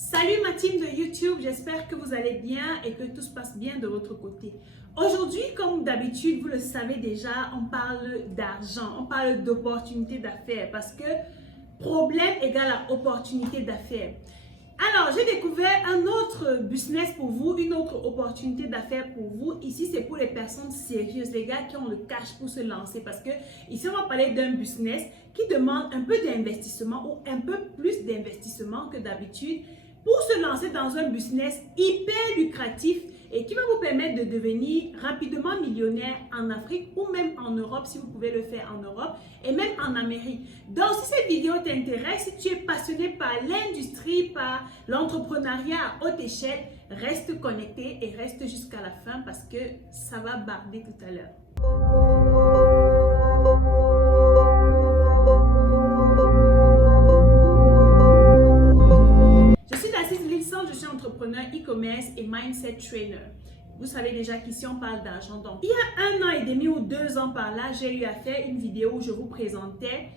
Salut ma team de YouTube, j'espère que vous allez bien et que tout se passe bien de votre côté. Aujourd'hui, comme d'habitude, vous le savez déjà, on parle d'argent, on parle d'opportunités d'affaires parce que problème égale à opportunité d'affaires. Alors, j'ai découvert un autre business pour vous, une autre opportunité d'affaires pour vous. Ici, c'est pour les personnes sérieuses, les gars qui ont le cash pour se lancer. Parce que ici, on va parler d'un business qui demande un peu d'investissement ou un peu plus d'investissement que d'habitude pour se lancer dans un business hyper lucratif et qui va vous permettre de devenir rapidement millionnaire en Afrique ou même en Europe si vous pouvez le faire en Europe et même en Amérique. Donc si cette vidéo t'intéresse, si tu es passionné par l'industrie, par l'entrepreneuriat à haute échelle, reste connecté et reste jusqu'à la fin parce que ça va barder tout à l'heure. Je suis entrepreneur e-commerce et mindset trainer. Vous savez déjà qu'ici on parle d'argent. Donc, il y a 1 an et demi ou 2 ans par là, j'ai eu à faire une vidéo où je vous présentais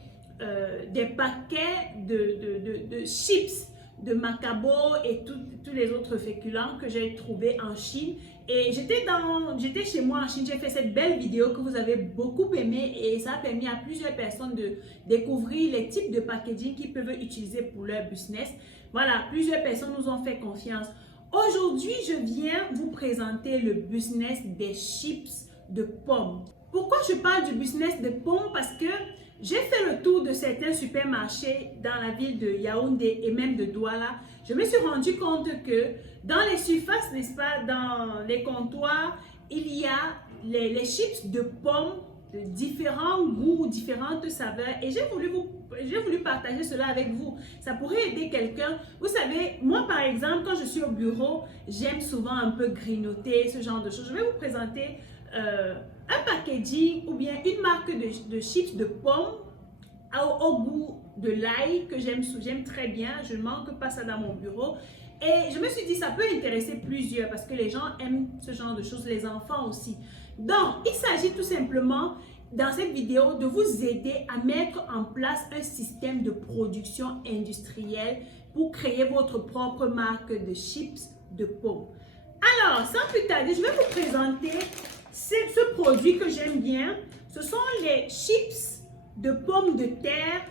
des paquets de chips, de macabo et tous les autres féculents que j'ai trouvés en Chine. Et j'étais chez moi en Chine, j'ai fait cette belle vidéo que vous avez beaucoup aimée et ça a permis à plusieurs personnes de découvrir les types de packaging qu'ils peuvent utiliser pour leur business. Voilà, plusieurs personnes nous ont fait confiance. Aujourd'hui, je viens vous présenter le business des chips de pommes. Pourquoi je parle du business de pommes? Parce que j'ai fait le tour de certains supermarchés dans la ville de Yaoundé et même de Douala. Je me suis rendu compte que dans les surfaces, n'est-ce pas, dans les comptoirs, il y a les chips de pommes de différents goûts, différentes saveurs et j'ai voulu partager cela avec vous. Ça pourrait aider quelqu'un. Vous savez, moi par exemple, quand je suis au bureau, j'aime souvent un peu grignoter, ce genre de choses. Je vais vous présenter un packaging ou bien une marque de chips de pommes au goût de l'ail que j'aime très bien. Je ne manque pas ça dans mon bureau. Et je me suis dit, ça peut intéresser plusieurs parce que les gens aiment ce genre de choses, les enfants aussi. Donc, il s'agit tout simplement, dans cette vidéo, de vous aider à mettre en place un système de production industrielle pour créer votre propre marque de chips de pommes. Alors, sans plus tarder, je vais vous présenter ce produit que j'aime bien. Ce sont les chips de pommes de terre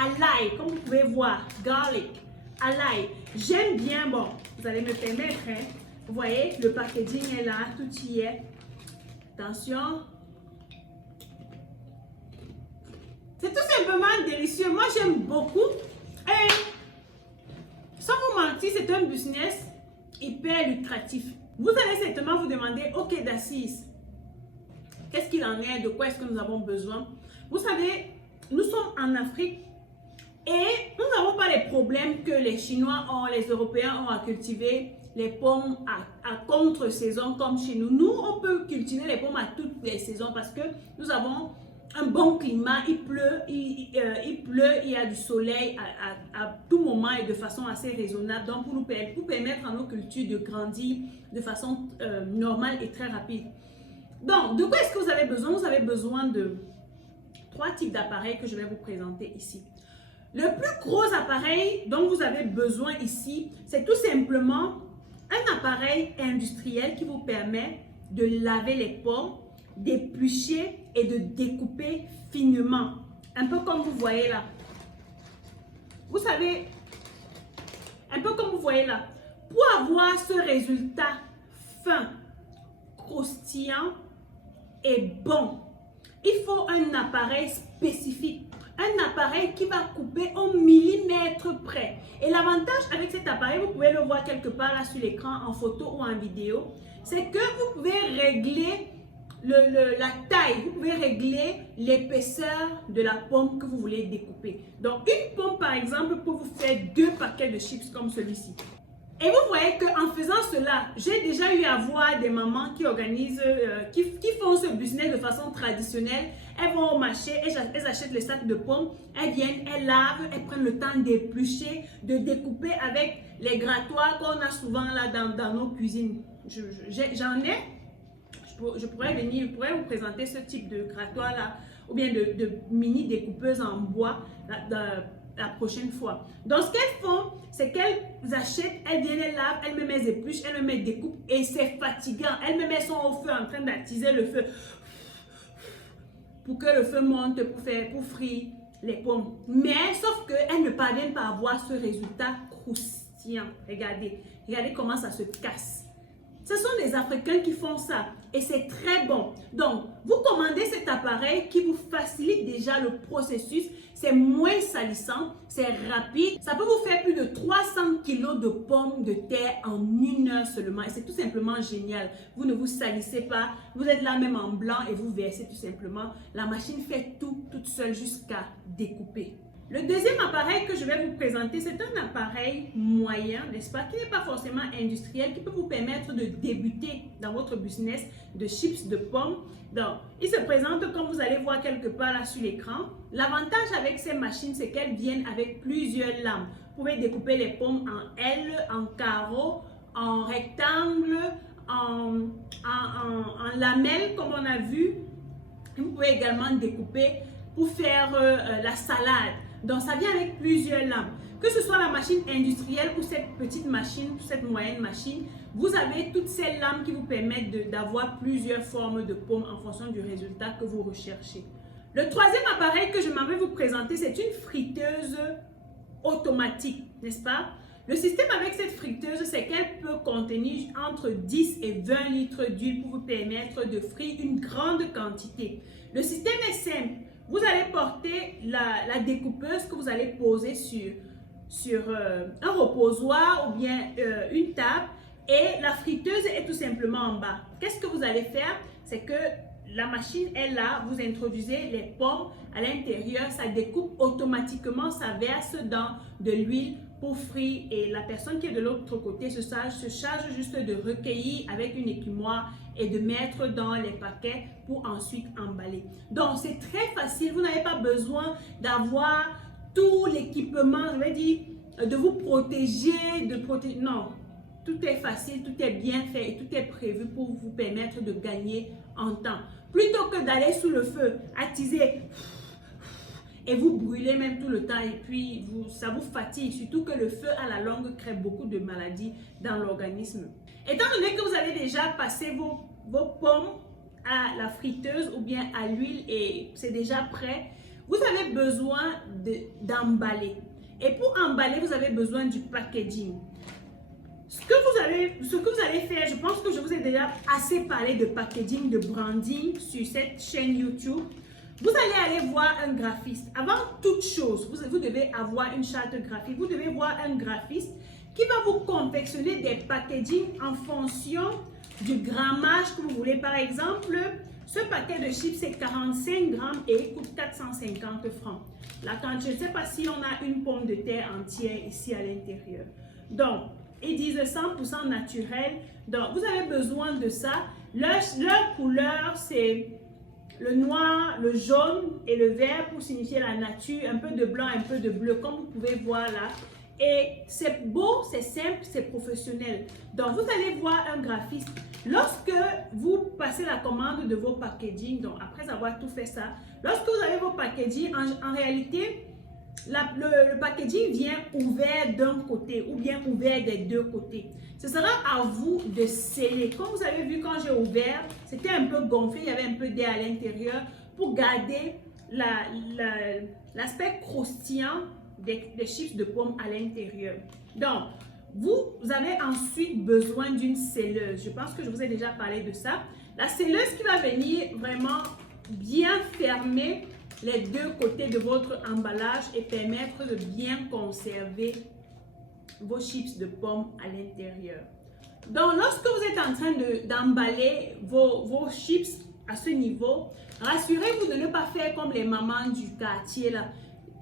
à l'ail, comme vous pouvez voir, garlic. À l'ail. J'aime bien, bon, vous allez me permettre, hein. Vous voyez, le packaging est là, tout y est. Attention. C'est tout simplement délicieux. Moi, j'aime beaucoup. Et sans vous mentir, c'est un business hyper lucratif. Vous allez certainement vous demander, ok d'Assise, qu'est-ce qu'il en est, de quoi est-ce que nous avons besoin? Vous savez, nous sommes en Afrique. Et nous n'avons pas les problèmes que les Chinois ont, les Européens ont à cultiver les pommes à contre-saison comme chez nous. Nous, on peut cultiver les pommes à toutes les saisons parce que nous avons un bon climat, il pleut, il y a du soleil à tout moment et de façon assez raisonnable. Donc, pour permettre à nos cultures de grandir de façon normale et très rapide. Donc, de quoi est-ce que vous avez besoin? Vous avez besoin de 3 types d'appareils que je vais vous présenter ici. Le plus gros appareil dont vous avez besoin ici, c'est tout simplement un appareil industriel qui vous permet de laver les pommes, d'éplucher et de découper finement. Un peu comme vous voyez là. Vous savez, un peu comme vous voyez là. Pour avoir ce résultat fin, croustillant et bon, il faut un appareil spécifique. Un appareil qui va couper au millimètre près. Et l'avantage avec cet appareil, vous pouvez le voir quelque part là sur l'écran en photo ou en vidéo, c'est que vous pouvez régler la taille, vous pouvez régler l'épaisseur de la pomme que vous voulez découper. Donc une pomme par exemple peut vous faire 2 paquets de chips comme celui-ci. Et vous voyez qu'en faisant cela, j'ai déjà eu à voir des mamans qui organisent, qui font ce business de façon traditionnelle. Elles vont au marché, elles achètent le sac de pommes, elles viennent, elles lavent, elles prennent le temps d'éplucher, de découper avec les grattoirs qu'on a souvent là dans nos cuisines. J'en ai, je pourrais vous présenter ce type de grattoir là, ou bien de mini découpeuses en bois la prochaine fois. Donc ce qu'elles font, c'est qu'elles achètent, elles viennent, elles lavent, elles me mettent des épluches, elles me mettent des coupes et c'est fatigant. Elles me mettent son au feu en train d'attiser le feu pour que le feu monte pour frire les pommes. Mais sauf qu'elles ne parviennent pas à avoir ce résultat croustillant. Regardez, regardez comment ça se casse. Ce sont les Africains qui font ça et c'est très bon. Donc, vous commandez cet appareil qui vous facilite déjà le processus. C'est moins salissant, c'est rapide. Ça peut vous faire plus de 300 kg de pommes de terre en 1 heure seulement. Et c'est tout simplement génial. Vous ne vous salissez pas. Vous êtes là même en blanc et vous versez tout simplement. La machine fait tout toute seule jusqu'à découper. Le deuxième appareil que je vais vous présenter, c'est un appareil moyen, n'est-ce pas, qui n'est pas forcément industriel, qui peut vous permettre de débuter dans votre business de chips de pommes. Donc, il se présente comme vous allez voir quelque part là sur l'écran. L'avantage avec ces machines, c'est qu'elles viennent avec plusieurs lames. Vous pouvez découper les pommes en L, en carreaux, en rectangle, en lamelles, comme on a vu. Vous pouvez également découper pour faire la salade. Donc, ça vient avec plusieurs lames. Que ce soit la machine industrielle ou cette petite machine, ou cette moyenne machine, vous avez toutes ces lames qui vous permettent d'avoir plusieurs formes de pommes en fonction du résultat que vous recherchez. Le troisième appareil que je m'en vais vous présenter, c'est une friteuse automatique, n'est-ce pas? Le système avec cette friteuse, c'est qu'elle peut contenir entre 10 et 20 litres d'huile pour vous permettre de frire une grande quantité. Le système est simple. Vous allez porter la découpeuse que vous allez poser sur un reposoir ou bien une table et la friteuse est tout simplement en bas. Qu'est-ce que vous allez faire? C'est que la machine est là, vous introduisez les pommes à l'intérieur, ça découpe automatiquement, ça verse dans de l'huile pour frire et la personne qui est de l'autre côté se charge juste de recueillir avec une écumoire et de mettre dans les paquets pour ensuite emballer. Donc c'est très facile, vous n'avez pas besoin d'avoir tout l'équipement, je vais dire, de vous protéger, non. Tout est facile, tout est bien fait et tout est prévu pour vous permettre de gagner en temps. Plutôt que d'aller sous le feu, attiser et vous brûlez même tout le temps et puis ça vous fatigue. Surtout que le feu à la longue crée beaucoup de maladies dans l'organisme. Étant donné que vous avez déjà passé vos pommes à la friteuse ou bien à l'huile et c'est déjà prêt, vous avez besoin d'emballer. Et pour emballer, vous avez besoin du packaging. Ce que vous allez faire, je pense que je vous ai déjà assez parlé de packaging, de branding sur cette chaîne YouTube. Vous allez aller voir un graphiste. Avant toute chose, vous devez avoir une charte graphique. Vous devez voir un graphiste qui va vous confectionner des packaging en fonction du grammage que vous voulez. Par exemple, ce paquet de chips, c'est 45 grammes et il coûte 450 francs. Là, quand je ne sais pas si on a une pomme de terre entière ici à l'intérieur. Donc, ils disent 100% naturel. Donc, vous avez besoin de ça. Leur couleur, c'est le noir, le jaune et le vert pour signifier la nature. Un peu de blanc, un peu de bleu, comme vous pouvez voir là. Et c'est beau, c'est simple, c'est professionnel. Donc, vous allez voir un graphiste. Lorsque vous passez la commande de vos packaging, donc après avoir tout fait ça, lorsque vous avez vos packaging, en réalité, le packaging vient ouvert d'un côté ou bien ouvert des deux côtés. Ce sera à vous de sceller. Comme vous avez vu quand j'ai ouvert, c'était un peu gonflé, il y avait un peu d'air à l'intérieur pour garder l'aspect croustillant des chips de pommes à l'intérieur. Donc, vous avez ensuite besoin d'une scelleuse. Je pense que je vous ai déjà parlé de ça. La scelleuse qui va venir vraiment bien fermer les deux côtés de votre emballage et permettre de bien conserver vos chips de pommes à l'intérieur. Donc, lorsque vous êtes en train d'emballer vos chips à ce niveau, rassurez-vous de ne pas faire comme les mamans du quartier là.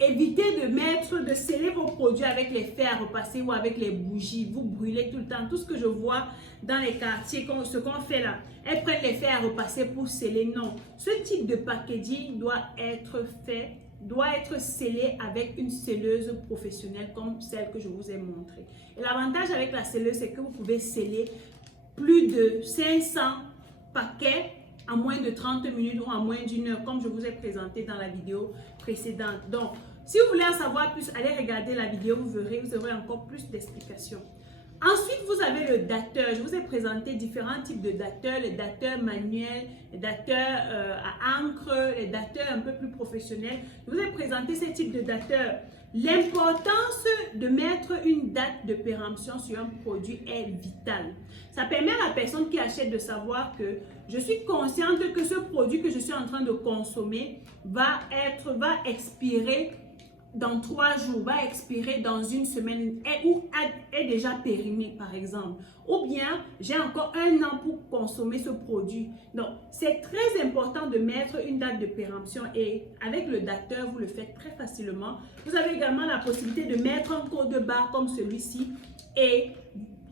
Évitez de sceller vos produits avec les fers à repasser ou avec les bougies. Vous brûlez tout le temps. Tout ce que je vois dans les quartiers, ce qu'on fait là, elles prennent les fers à repasser pour sceller. Non, ce type de packaging doit être scellé avec une scelleuse professionnelle comme celle que je vous ai montrée. Et l'avantage avec la scelleuse, c'est que vous pouvez sceller plus de 500 paquets en moins de 30 minutes ou en moins d'1 heure, comme je vous ai présenté dans la vidéo précédente. Donc, Si vous voulez en savoir plus, allez regarder la vidéo, vous aurez encore plus d'explications. Ensuite, vous avez le dateur. Je vous ai présenté différents types de dateurs, les dateurs manuels, les dateurs à encre, les dateurs un peu plus professionnels. Je vous ai présenté ces types de dateurs. L'importance de mettre une date de péremption sur un produit est vitale. Ça permet à la personne qui achète de savoir que je suis consciente que ce produit que je suis en train de consommer va expirer dans 3 jours, va expirer dans une semaine ou est déjà périmé par exemple. Ou bien, j'ai encore 1 an pour consommer ce produit. Donc, c'est très important de mettre une date de péremption et avec le dateur, vous le faites très facilement. Vous avez également la possibilité de mettre un code barre comme celui-ci et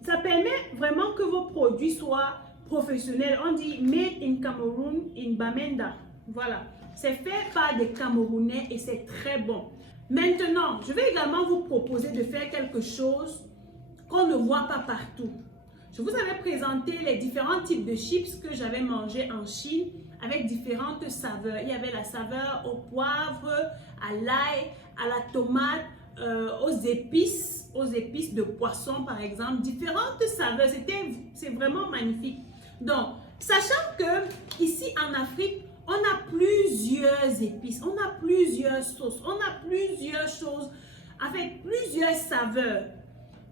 ça permet vraiment que vos produits soient professionnels. On dit « Made in Cameroon, in Bamenda ». Voilà, c'est fait par des Camerounais et c'est très bon. Maintenant, je vais également vous proposer de faire quelque chose qu'on ne voit pas partout. Je vous avais présenté les différents types de chips que j'avais mangés en Chine avec différentes saveurs. Il y avait la saveur au poivre, à l'ail, à la tomate, aux épices de poisson par exemple. Différentes saveurs, c'est vraiment magnifique. Donc, sachant que ici en Afrique, on a plusieurs épices, on a plusieurs sauces, on a plusieurs choses avec plusieurs saveurs.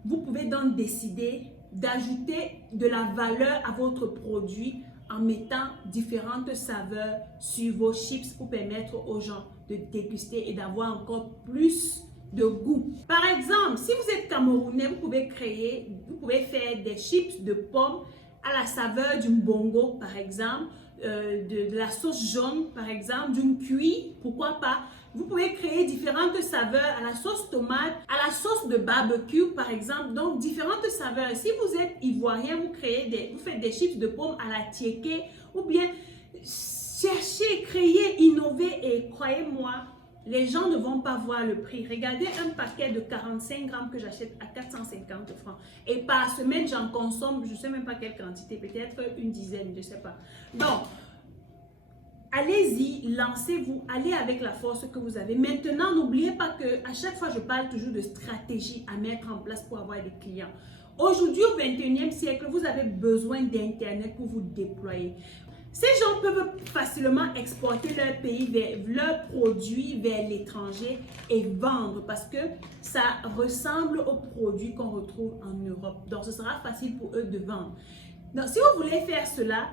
Vous pouvez donc décider d'ajouter de la valeur à votre produit en mettant différentes saveurs sur vos chips pour permettre aux gens de déguster et d'avoir encore plus de goût. Par exemple, si vous êtes Camerounais, vous pouvez faire des chips de pommes à la saveur du mbongo par exemple, de la sauce jaune par exemple, d'une cuit, pourquoi pas. Vous pouvez créer différentes saveurs à la sauce tomate, à la sauce de barbecue par exemple, donc différentes saveurs. Si vous êtes ivoirien, vous faites des chips de pommes à la tiéké ou bien cherchez, créez, innovez et croyez-moi, les gens ne vont pas voir le prix. Regardez un paquet de 45 grammes que j'achète à 450 francs. Et par semaine, j'en consomme, je ne sais même pas quelle quantité, peut-être une dizaine, je ne sais pas. Donc, allez-y, lancez-vous, allez avec la force que vous avez. Maintenant, n'oubliez pas qu'à chaque fois, je parle toujours de stratégie à mettre en place pour avoir des clients. Aujourd'hui, au 21e siècle, vous avez besoin d'Internet pour vous déployer. Ces gens peuvent facilement exporter leurs produits vers l'étranger et vendre parce que ça ressemble aux produits qu'on retrouve en Europe. Donc, ce sera facile pour eux de vendre. Donc, si vous voulez faire cela,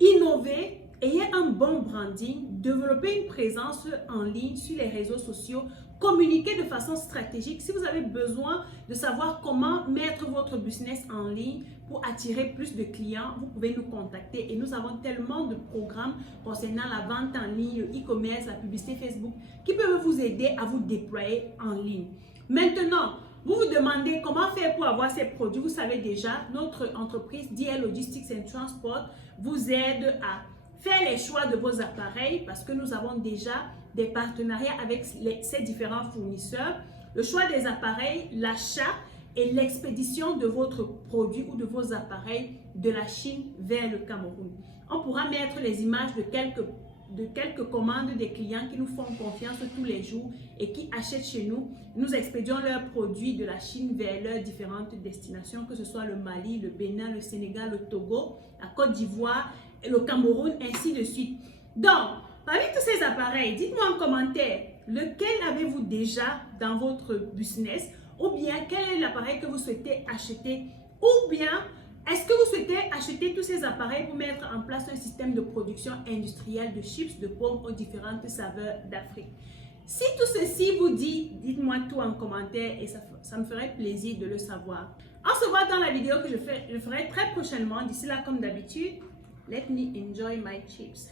innovez, ayez un bon branding, développez une présence en ligne sur les réseaux sociaux, communiquez de façon stratégique. Si vous avez besoin de savoir comment mettre votre business en ligne pour attirer plus de clients, vous pouvez nous contacter et nous avons tellement de programmes concernant la vente en ligne, le e-commerce, la publicité Facebook qui peuvent vous aider à vous déployer en ligne. Maintenant, vous vous demandez comment faire pour avoir ces produits. Vous savez déjà, notre entreprise DL Logistics and Transport vous aide à faire les choix de vos appareils parce que nous avons déjà des partenariats avec ces différents fournisseurs. Le choix des appareils, l'achat et l'expédition de votre produit ou de vos appareils de la Chine vers le Cameroun. On pourra mettre les images de quelques commandes des clients qui nous font confiance tous les jours et qui achètent chez nous. Nous expédions leurs produits de la Chine vers leurs différentes destinations, que ce soit le Mali, le Bénin, le Sénégal, le Togo, la Côte d'Ivoire, le Cameroun, ainsi de suite. Donc, parmi tous ces appareils, dites-moi en commentaire, lequel avez-vous déjà dans votre business? Ou bien, quel est l'appareil que vous souhaitez acheter? Ou bien, est-ce que vous souhaitez acheter tous ces appareils pour mettre en place un système de production industrielle de chips de pommes aux différentes saveurs d'Afrique? Si tout ceci vous dit, dites-moi tout en commentaire et ça me ferait plaisir de le savoir. On se voit dans la vidéo que je ferai très prochainement. D'ici là, comme d'habitude, let me enjoy my chips.